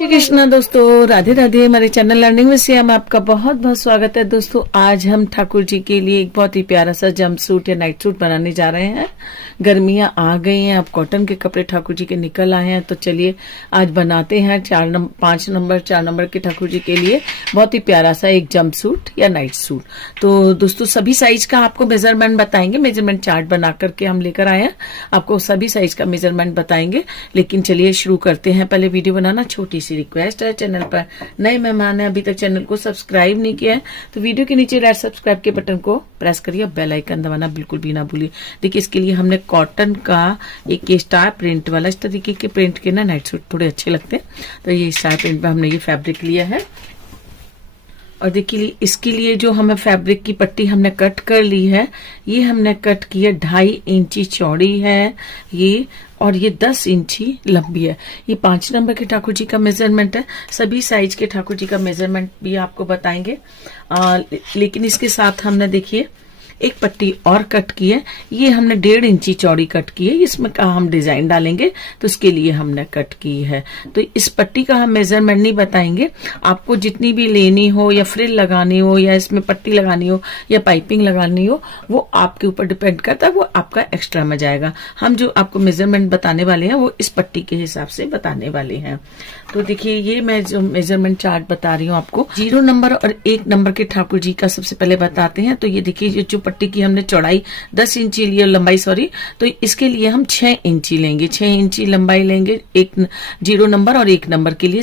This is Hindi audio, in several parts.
श्री कृष्णा दोस्तों, राधे राधे। हमारे चैनल लर्निंग विद सिया में आपका बहुत बहुत स्वागत है। दोस्तों आज हम ठाकुर जी के लिए एक बहुत ही प्यारा सा जंप सूट या नाइट सूट बनाने जा रहे हैं। गर्मियां आ गई हैं, अब कॉटन के कपड़े ठाकुर जी के निकल आए हैं, तो चलिए आज बनाते हैं 4 नंबर के ठाकुर जी के लिए बहुत ही प्यारा सा एक जंप सूट या नाइट सूट। तो दोस्तों सभी साइज का आपको मेजरमेंट बताएंगे, मेजरमेंट चार्ट बना करके हम लेकर आए हैं, आपको सभी साइज का मेजरमेंट बताएंगे। लेकिन चलिए शुरू करते हैं। पहले वीडियो बनाना छोटी रिक्वेस्ट है, चैनल पर नए मेहमान है, अभी तक चैनल को सब्सक्राइब नहीं किया है तो वीडियो के नीचे रेड सब्सक्राइब के बटन को प्रेस करिए, बेल आइकन दबाना बिल्कुल भी ना भूलिए। देखिए इसके लिए हमने कॉटन का एक स्टार प्रिंट वाला, इस तरीके के प्रिंट के ना नाइट सूट थोड़े अच्छे लगते हैं, तो ये स्टार प्रिंट में हमने ये फैब्रिक लिया है। और देखिए इसके लिए जो हमें फैब्रिक की पट्टी हमने कट कर ली है, ये हमने कट की है 2.5 इंची चौड़ी है ये, और ये 10 इंची लंबी है। ये 5 नंबर के ठाकुर जी का मेजरमेंट है। सभी साइज के ठाकुर जी का मेजरमेंट भी आपको बताएंगे। लेकिन इसके साथ हमने देखिए एक पट्टी और कट की है, ये हमने 1.5 इंची चौड़ी कट की है। इसमें का हम डिजाइन डालेंगे तो उसके लिए हमने कट की है। तो इस पट्टी का हम मेजरमेंट नहीं बताएंगे, आपको जितनी भी लेनी हो या फ्रिल लगानी हो या इसमें पट्टी लगानी हो या पाइपिंग लगानी हो वो आपके ऊपर डिपेंड करता है, वो आपका एक्स्ट्रा में जाएगा। हम जो आपको मेजरमेंट बताने वाले हैं वो इस पट्टी के हिसाब से बताने वाले हैं। तो देखिए ये मैं जो मेजरमेंट चार्ट बता रही हूँ आपको, 0 नंबर और 1 नंबर के ठाकुर जी का सबसे पहले बताते हैं। तो ये देखिए जो पट्टी की हमने चौड़ाई 10 इंची ली, लंबाई सॉरी, तो इसके लिए हम 6 इंची लेंगे, 6 इंची लंबाई लेंगे। 0 नंबर और 1 नंबर के लिए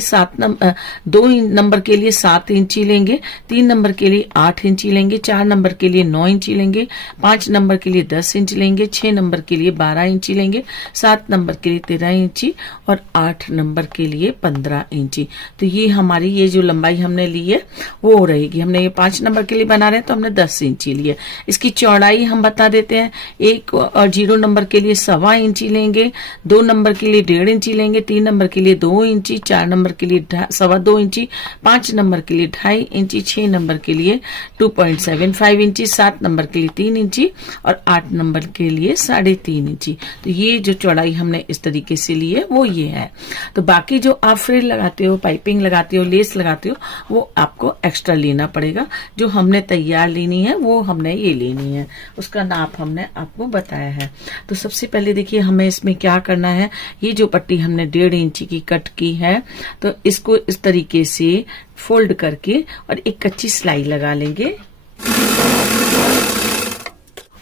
2 नंबर के लिए 7 इंची लेंगे, 3 नंबर के लिए 8 इंची लेंगे, 4 नंबर के लिए 9 इंची लेंगे, 5 नंबर के लिए 10 इंच लेंगे, 6 नंबर के लिए 12 इंची लेंगे, 7 नंबर के लिए 13 इंची और 8 नंबर के लिए 15 इंची। तो ये हमारी ये जो लंबाई हमने ली है वो रहेगी। हमने ये 5 नंबर के लिए बना रहे हैं तो हमने 10 इंची ली है। इसकी चौड़ाई हम बता देते हैं, 1 और 0 नंबर के लिए 1.25 इंची लेंगे, 2 नंबर के लिए 1.5 इंची लेंगे, 3 नंबर के लिए 2 इंची, 4 नंबर के लिए 2.25 इंची, 5 नंबर के लिए 2.5 इंची, 6 नंबर के लिए 2.75 इंची, 7 नंबर के लिए 3 इंची और 8 नंबर के लिए 3.5 इंची। तो ये जो चौड़ाई हमने इस तरीके से ली है वो ये है। तो बाकी जो आप फ्रिल लगाते हो, पाइपिंग लगाते हो, लेस लगाते हो, वो आपको एक्स्ट्रा लेना पड़ेगा। जो हमने तैयार लेनी है वो हमने ये लेनी है, उसका नाप हमने आपको बताया है। तो सबसे पहले देखिए हमें इसमें क्या करना है, ये जो पट्टी हमने 1.5 इंची की कट की है तो इसको इस तरीके से फोल्ड करके और एक कच्ची सिलाई लगा लेंगे।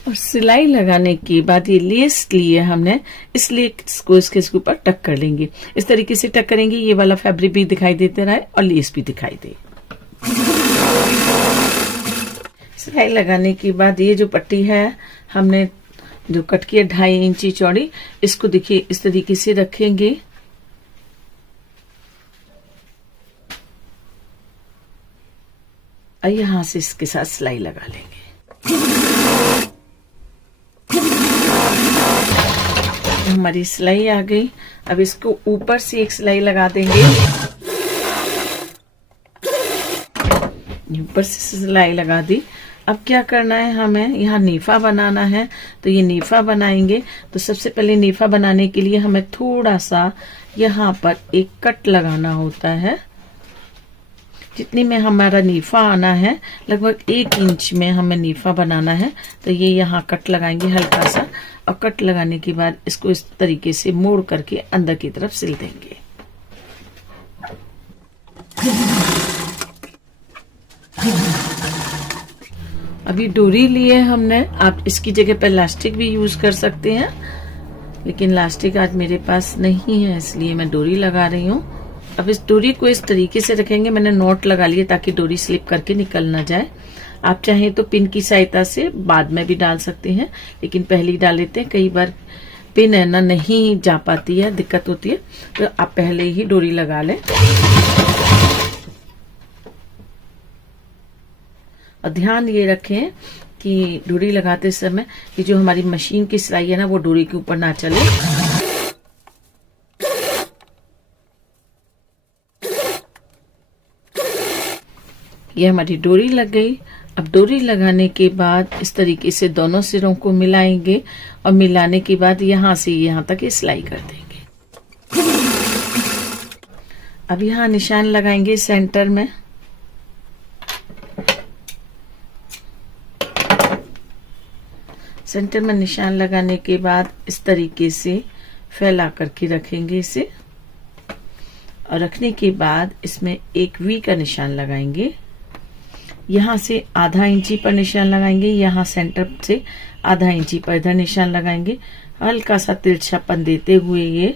और सिलाई लगाने के बाद ये लेस लिए हमने, इस लेस को इसके ऊपर टक कर लेंगे। इस तरीके से टक करेंगे, ये वाला फैब्रिक भी दिखाई देते रहे और लेस भी दिखाई दे। सिलाई लगाने के बाद ये जो पट्टी है हमने जो कट की है 2.5 इंची चौड़ी, इसको देखिए इस तरीके से रखेंगे और यहां से इसके साथ सिलाई लगा लेंगे। हमारी सिलाई आ गई। अब इसको ऊपर से एक सिलाई लगा देंगे, ऊपर से सिलाई लगा दी। अब क्या करना है, हमें यहाँ नीफा बनाना है, तो ये नीफा बनाएंगे। तो सबसे पहले नीफा बनाने के लिए हमें थोड़ा सा यहाँ पर एक कट लगाना होता है। जितनी में हमारा नीफा आना है, लगभग 1 इंच में हमें नीफा बनाना है, तो ये यहाँ कट लगाएंगे हल्का सा। और कट लगाने के बाद इसको इस तरीके से मोड़ करके अंदर की तरफ सिल देंगे। अभी डोरी लिए हमने, आप इसकी जगह पर इलास्टिक भी यूज कर सकते हैं, लेकिन इलास्टिक आज मेरे पास नहीं है इसलिए मैं डोरी लगा रही हूँ। अब इस डोरी को इस तरीके से रखेंगे, मैंने नॉट लगा लिए ताकि डोरी स्लिप करके निकल ना जाए। आप चाहें तो पिन की सहायता से बाद में भी डाल सकते हैं, लेकिन पहले ही डाल लेते हैं। कई बार पिन है ना नहीं जा पाती है, दिक्कत होती है, तो आप पहले ही डोरी लगा लें। और ध्यान ये रखें कि डोरी लगाते समय कि जो हमारी मशीन की सिलाई है ना वो डोरी के ऊपर ना चले। ये हमारी डोरी लग गई। अब डोरी लगाने के बाद इस तरीके से दोनों सिरों को मिलाएंगे और मिलाने के बाद यहां से यहां तक ये सिलाई कर देंगे। अब यहाँ निशान लगाएंगे सेंटर में। सेंटर में निशान लगाने के बाद इस तरीके से फैला करके रखेंगे इसे, और रखने के बाद इसमें एक वी का निशान लगाएंगे। यहाँ से आधा इंची पर निशान लगाएंगे, यहाँ सेंटर से आधा इंची पर इधर निशान लगाएंगे। हल्का सा तिरछापन देते हुए ये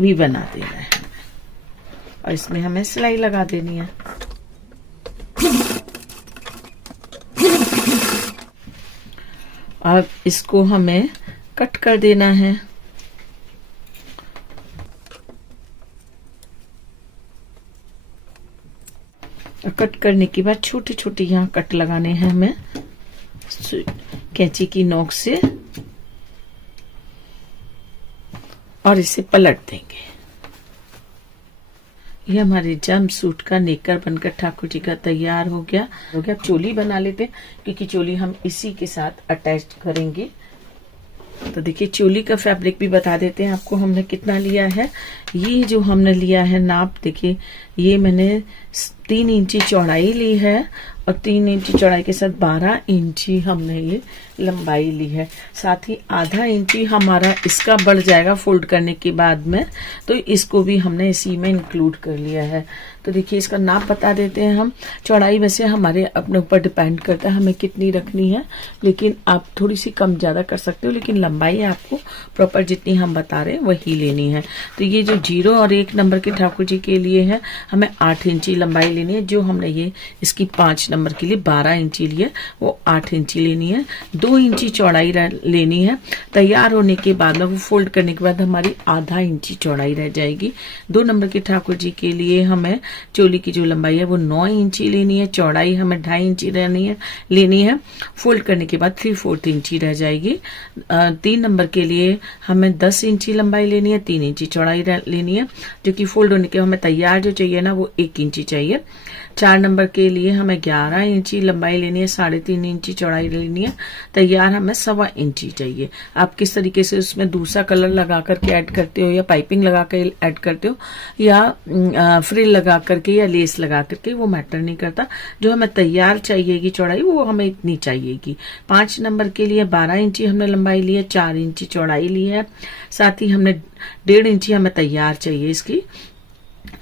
वी बना देना है, और इसमें हमें सिलाई लगा देनी है। अब इसको हमें कट कर देना है। और कट करने के बाद छोटे छोटे यहाँ कट लगाने हैं हमें कैंची की नोक से, और इसे पलट देंगे। ये हमारे जंप सूट का नेकर बनकर ठाकुर जी का तैयार हो गया। अब चोली बना लेते हैं, क्योंकि चोली हम इसी के साथ अटैच करेंगे। तो देखिए चोली का फैब्रिक भी बता देते हैं आपको हमने कितना लिया है। ये जो हमने लिया है नाप, देखिए ये मैंने 3 इंची चौड़ाई ली है, और 3 इंची चौड़ाई के साथ 12 इंची हमने ये लंबाई ली है। साथ ही आधा इंची हमारा इसका बढ़ जाएगा फोल्ड करने के बाद में, तो इसको भी हमने इसी में इंक्लूड कर लिया है। तो देखिए इसका नाप बता देते हैं हम। चौड़ाई वैसे हमारे अपने ऊपर डिपेंड करता है हमें कितनी रखनी है, लेकिन आप थोड़ी सी कम ज्यादा कर सकते हो, लेकिन लंबाई आपको प्रॉपर जितनी हम बता रहे हैं वही लेनी है। तो ये जो 0 और 1 नंबर के ठाकुर जी के लिए है हमें 8 इंची लंबाई लेनी है। जो हमने ये इसकी 5 नंबर के लिए 12 इंची ली है, वो 8 इंची लेनी है। 2 इंची चौड़ाई लेनी है। तैयार होने के बाद में वो फोल्ड करने के बाद हमारी आधा इंची चौड़ाई रह जाएगी। 2 नंबर के ठाकुर जी के लिए हमें चोली की जो लंबाई है वो 9 इंची लेनी है। चौड़ाई हमें 2.5 इंची लेनी है। फोल्ड करने के बाद 3/4 इंची रह जाएगी। 3 नंबर के लिए हमें 10 इंची लंबाई लेनी है, 3 इंची चौड़ाई लेनी है, जो कि फोल्ड होने के हमें तैयार जो चाहिए ना वो 1 इंची चाहिए। 4 नंबर के लिए हमें 11 इंची लंबाई लेनी है, 3.5 इंची चौड़ाई लेनी है। तैयार हमें 1.25 इंची चाहिए। आप किस तरीके से उसमें दूसरा कलर लगा करके ऐड करते हो, या पाइपिंग लगा कर ऐड करते हो, या फ्रिल लगा करके या लेस लगा करके, वो मैटर नहीं करता। जो हमें तैयार चाहिएगी चौड़ाई वो हमें इतनी चाहिएगी। 5 नंबर के लिए 12 इंची हमने लंबाई ली है, 4 इंची चौड़ाई ली है। साथ ही हमने 1.5 इंची हमें तैयार चाहिए इसकी।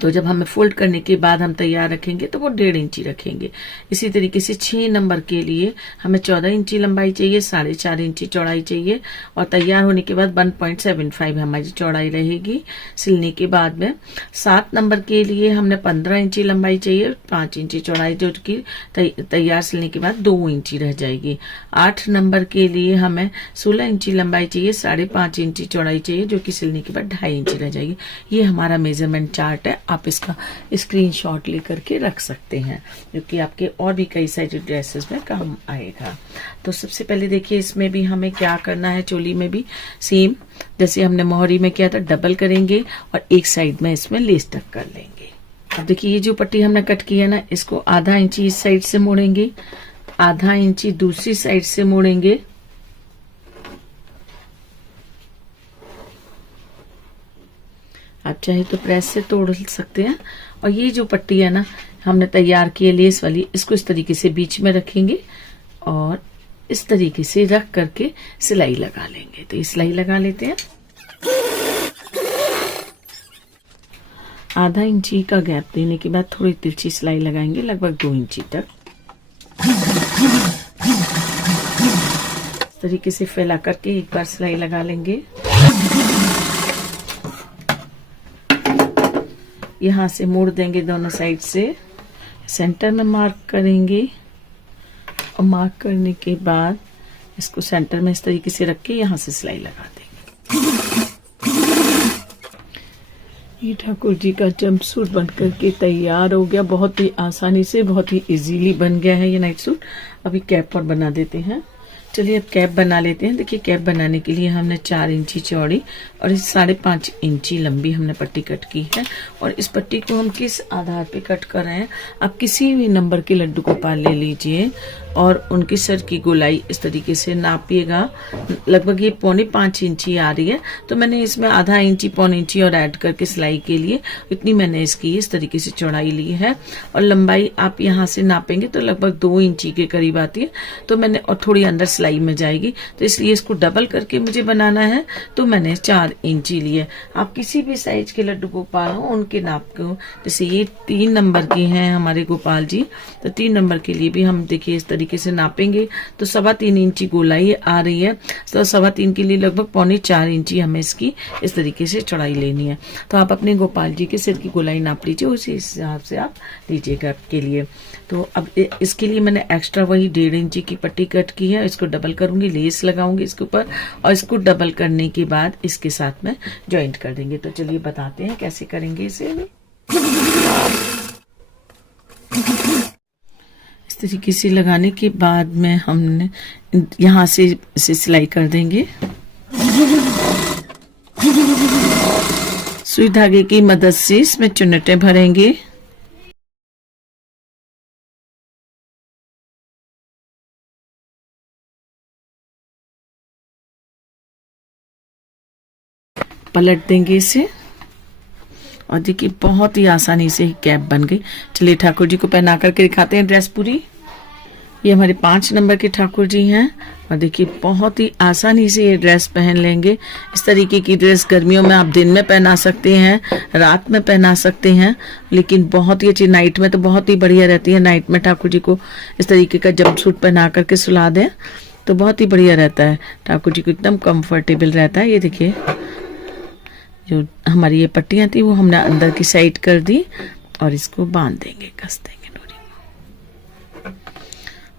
तो जब हमें फोल्ड करने के बाद हम तैयार रखेंगे तो वो 1.5 इंची रखेंगे। इसी तरीके से 6 नंबर के लिए हमें 14 इंची लंबाई चाहिए, 4.5 इंची चौड़ाई चाहिए, और तैयार होने के बाद 1.75 हमारी चौड़ाई रहेगी सिलने के बाद में। 7 नंबर के लिए हमने 15 इंची लंबाई चाहिए, 5 इंची चौड़ाई, जो कि तैयार सिलने के बाद 2 इंची रह जाएगी। 8 नंबर के लिए हमें 16 इंची लंबाई चाहिए, 5.5 इंची चौड़ाई चाहिए, जो कि सिलने के बाद 2.5 इंची रह जाएगी। ये हमारा मेजरमेंट चार्ट है। आप इसका स्क्रीनशॉट लेकर के रख सकते हैं, जो कि आपके और भी कई सारी ड्रेसेस में काम आएगा। तो सबसे पहले देखिए इसमें भी हमें क्या करना है। चोली में भी सेम जैसे हमने मोहरी में किया था, डबल करेंगे और एक साइड में इसमें लेस टक कर लेंगे। अब देखिए ये जो पट्टी हमने कट की है ना, इसको आधा इंची इस साइड से मोड़ेंगे, आधा इंची दूसरी साइड से मोड़ेंगे। आप चाहे तो प्रेस से तोड़ सकते हैं। और ये जो पट्टी है ना हमने तैयार की है लेस वाली, इसको इस तरीके से बीच में रखेंगे और इस तरीके से रख करके सिलाई लगा लेंगे। तो ये सिलाई लगा लेते हैं। आधा इंची का गैप देने के बाद थोड़ी तिरछी सिलाई लगाएंगे, लगभग 2 इंची तक। इस तरीके से फैला करके एक बार सिलाई लगा लेंगे। यहाँ से मोड़ देंगे दोनों साइड से, सेंटर में मार्क करेंगे, और मार्क करने के बाद इसको सेंटर में इस तरीके से रख के यहाँ से सिलाई लगा देंगे। ये ठाकुर जी का जंप सूट बनकर के तैयार हो गया। बहुत ही आसानी से, बहुत ही इजीली बन गया है ये नाइट सूट। अभी कैप पर बना देते हैं। चलिए अब कैप बना लेते हैं। देखिए कैप बनाने के लिए हमने 4 इंची चौड़ी और 5.5 इंची लंबी हमने पट्टी कट की है। और इस पट्टी को हम किस आधार पे कट कर रहे हैं, आप किसी भी नंबर के लड्डू गोपाल ले लीजिए और उनकी सर की गोलाई इस तरीके से नापिएगा। लगभग ये 4.25 इंची आ रही है, तो मैंने इसमें आधा इंची 1.25 इंची और ऐड करके सिलाई के लिए इतनी मैंने इसकी इस तरीके से चौड़ाई ली है। और लंबाई आप यहाँ से नापेंगे तो लगभग 2 इंची के करीब आती है, तो मैंने और थोड़ी अंदर सिलाई में जाएगी, तो इसलिए इसको डबल करके मुझे बनाना है, तो मैंने 4 इंची लिए। आप किसी भी साइज के लड्डू गोपाल हो उनके नाप को, जैसे ये 3 नंबर के हैं हमारे गोपाल जी, तो 3 नंबर के लिए भी हम देखिए इस तरीके से नापेंगे तो 3.25 इंची गोलाई आ रही है। तो 3.25 के लिए लगभग 3.25 इंची हमें इसकी इस तरीके से चौड़ाई लेनी है। तो आप अपने गोपाल जी के सिर की गोलाई नाप लीजिए, उसी हिसाब से आप लीजिएगा आपके लिए। तो अब इसके लिए मैंने एक्स्ट्रा वही 1.5 इंची की पट्टी कट की है, इसको डबल करूंगी, लेस लगाऊंगी इसके ऊपर और इसको डबल करने के बाद इसके साथ में ज्वाइंट कर देंगे। तो चलिए बताते हैं कैसे करेंगे इसे। इस तरीके से लगाने के बाद में हमने यहाँ से इसे सिलाई कर देंगे। सुई धागे की मदद से इसमें चुन्नटें भरेंगे। पलट देंगे इसे और देखिए बहुत ही आसानी से ही कैप बन गई। चलिए ठाकुर जी को पहना करके दिखाते हैं ड्रेस पूरी। ये हमारे 5 नंबर के ठाकुर जी हैं और देखिए बहुत ही आसानी से ये ड्रेस पहन लेंगे। इस तरीके की ड्रेस गर्मियों में आप दिन में पहना सकते हैं, रात में पहना सकते हैं, लेकिन बहुत ही अच्छी नाइट में तो बहुत ही बढ़िया रहती है। नाइट में ठाकुर जी को इस तरीके का जंपसूट पहना करके सुला दें तो बहुत ही बढ़िया रहता है, ठाकुर जी को एकदम कंफर्टेबल रहता है। ये देखिए जो हमारी ये पट्टियां थी वो हमने अंदर की साइड कर दी और इसको बांध देंगे, कस देंगे डोरी में।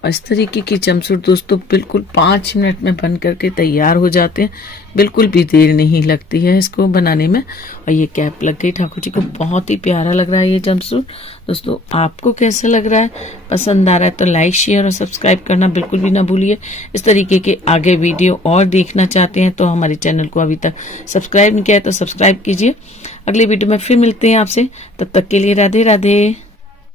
और इस तरीके की जंपसूट दोस्तों बिल्कुल 5 मिनट में बन करके तैयार हो जाते हैं, बिल्कुल भी देर नहीं लगती है इसको बनाने में। और ये कैप लग गई ठाकुर जी को, बहुत ही प्यारा लग रहा है ये जंपसूट। दोस्तों आपको कैसा लग रहा है, पसंद आ रहा है तो लाइक शेयर और सब्सक्राइब करना बिल्कुल भी ना भूलिए। इस तरीके के आगे वीडियो और देखना चाहते हैं तो हमारे चैनल को अभी तक सब्सक्राइब नहीं किया है तो सब्सक्राइब कीजिए। अगले वीडियो में फिर मिलते हैं आपसे, तब तक के लिए राधे राधे।